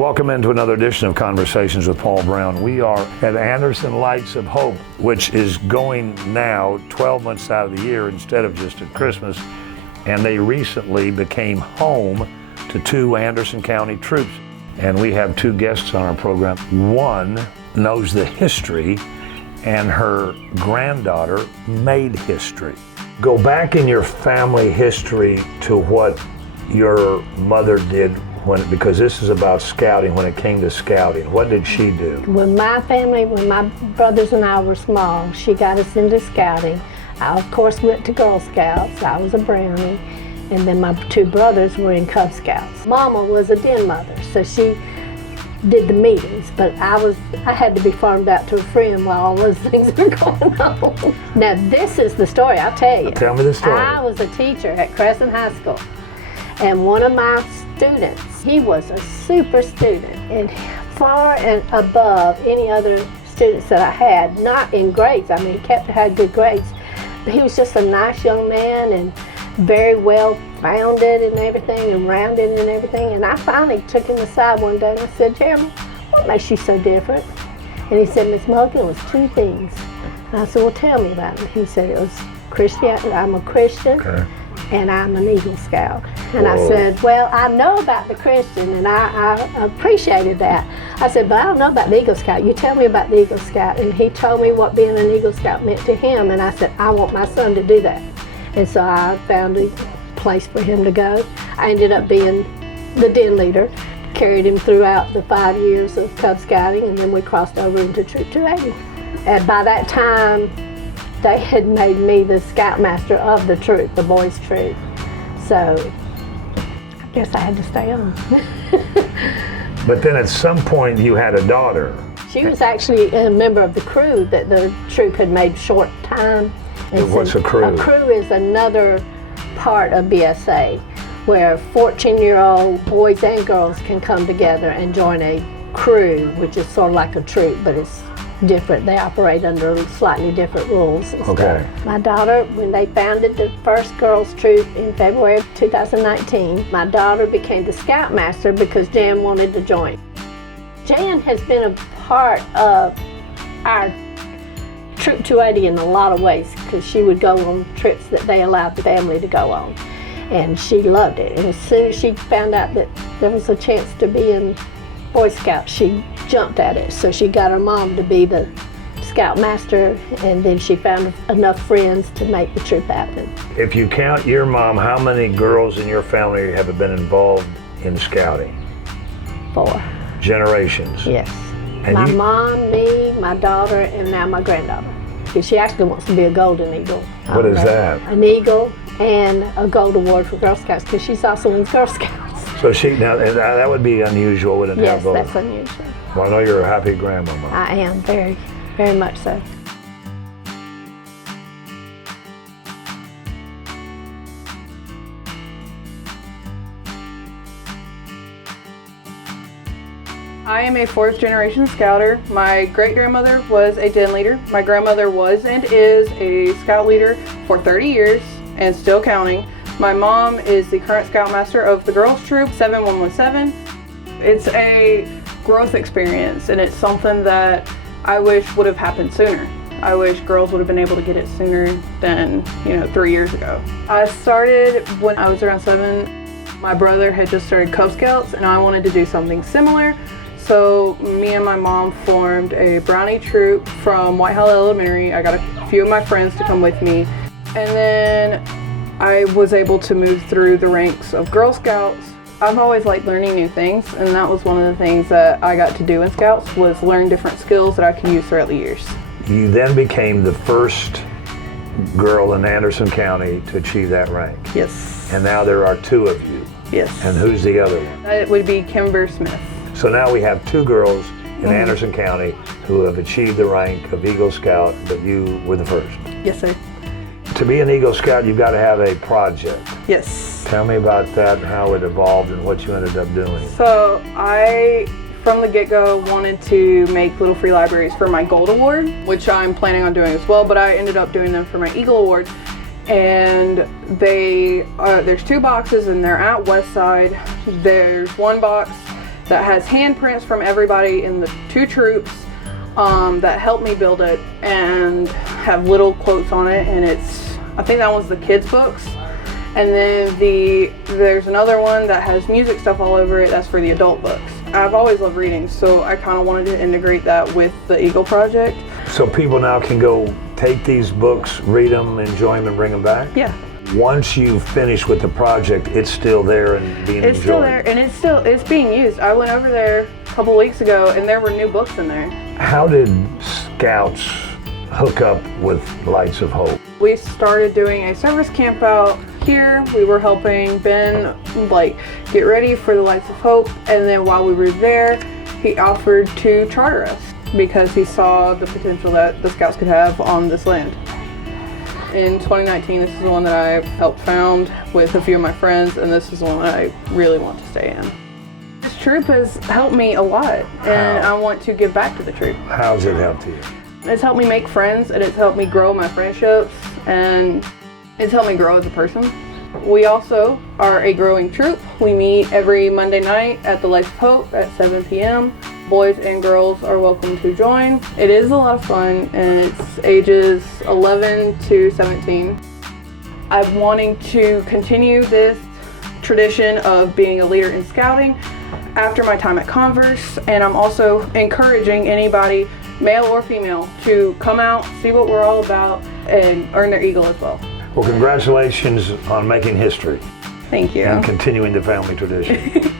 Welcome into another edition of Conversations with Paul Brown. We are at Anderson Lights of Hope, which is going now 12 months out of the year instead of just at Christmas. And they recently became home to 2 Anderson County troops. And we have 2 guests on our program. One knows the history, and her granddaughter made history. Go back in your family history to what your mother did because this is about scouting, when it came to scouting. What did she do? When my brothers and I were small, she got us into scouting. I, of course, went to Girl Scouts. I was a Brownie. And then my 2 brothers were in Cub Scouts. Mama was a den mother, so she did the meetings, but I had to be farmed out to a friend while all those things were going on. Now, this is the story, I'll tell you. Tell me the story. I was a teacher at Crescent High School, and one of my students, he was a super student, and far and above any other students that I had, not in grades. I mean, he had good grades, but he was just a nice young man and very well founded and everything, and rounded and everything. And I finally took him aside one day and I said, "Jeremy, what makes you so different?" And he said, "Miss Mulligan, it was 2 things." And I said, "Well, tell me about it." He said, "It was Christianity. I'm a Christian, okay, and I'm an Eagle Scout." And Whoa. I said, "Well, I know about the Christian, and I appreciated that." I said, "But I don't know about the Eagle Scout. You tell me about the Eagle Scout." And he told me what being an Eagle Scout meant to him, and I said, "I want my son to do that." And so I found a place for him to go. I ended up being the den leader, carried him throughout the 5 years of Cub Scouting, and then we crossed over into Troop 280. And by that time, they had made me the scoutmaster of the troop, the boys' troop. So I guess I had to stay on. But then at some point you had a daughter. She was actually a member of the crew that the troop had made short time. And What's a crew? A crew is another part of BSA where 14-year-old boys and girls can come together and join a crew, which is sort of like a troop, but it's different. They operate under slightly different rules and Okay. stuff. My daughter, when they founded the first girls troop in February of 2019, my daughter became the scoutmaster because Jan wanted to join. Jan has been a part of our Troop 280 in a lot of ways, because she would go on trips that they allowed the family to go on, and she loved it. And as soon as she found out that there was a chance to be in Boy Scouts, she jumped at it. So she got her mom to be the scoutmaster, and then she found enough friends to make the troop happen. If you count your mom, how many girls in your family have been involved in scouting? 4. Generations. Yes. And My mom, me, my daughter, and now my granddaughter. Because she actually wants to be a Golden Eagle. What is that? An Eagle and a Gold Award for Girl Scouts, because she's also in Girl Scouts. So that would be unusual, wouldn't it? Yes, that's unusual. Well, I know you're a happy grandmama. I am, very, very much so. I am a 4th generation Scouter. My great-grandmother was a den leader. My grandmother was and is a Scout leader for 30 years and still counting. My mom is the current Scoutmaster of the Girls Troop 7117. It's a growth experience, and it's something that I wish would have happened sooner. I wish girls would have been able to get it sooner than, 3 years ago. I started when I was around 7. My brother had just started Cub Scouts, and I wanted to do something similar. So me and my mom formed a Brownie troop from White Hollow Elementary. I got a few of my friends to come with me. And then I was able to move through the ranks of Girl Scouts. I've always liked learning new things, and that was one of the things that I got to do in Scouts, was learn different skills that I could use throughout the years. You then became the first girl in Anderson County to achieve that rank. Yes. And now there are 2 of you. Yes. And who's the other one? It would be Kimber Smith. So now we have 2 girls in Anderson County who have achieved the rank of Eagle Scout, but you were the first. Yes, sir. To be an Eagle Scout, you've got to have a project. Yes. Tell me about that, how it evolved, and what you ended up doing. So I, from the get-go, wanted to make little free libraries for my Gold Award, which I'm planning on doing as well, but I ended up doing them for my Eagle Award. And there's 2 boxes, and they're at West Side. There's one box that has handprints from everybody in the 2 troops that helped me build it, and have little quotes on it. And I think that one's the kids' books. And then there's another one that has music stuff all over it. That's for the adult books. I've always loved reading, so I kind of wanted to integrate that with the Eagle Project. So people now can go take these books, read them, enjoy them, and bring them back? Yeah. Once you finish with the project, it's still there and being enjoyed? It's still there, and it's being used. I went over there a couple weeks ago, and there were new books in there. How did Scouts hook up with Lights of Hope? We started doing a service camp out here. We were helping Ben get ready for the Lights of Hope, and then while we were there, he offered to charter us because he saw the potential that the Scouts could have on this land. In 2019, this is the one that I helped found with a few of my friends, and this is the one that I really want to stay in. This troop has helped me a lot, and I want to give back to the troop. How's it helped you? It's helped me make friends, and it's helped me grow my friendships, and it's helped me grow as a person. We also are a growing troop. We meet every Monday night at the Lights of Hope at 7 p.m. Boys and girls are welcome to join. It is a lot of fun, and it's ages 11 to 17. I'm wanting to continue this tradition of being a leader in scouting after my time at Converse, and I'm also encouraging anybody, male or female, to come out, see what we're all about, and earn their Eagle as well. Well, congratulations on making history. Thank you. And continuing the family tradition.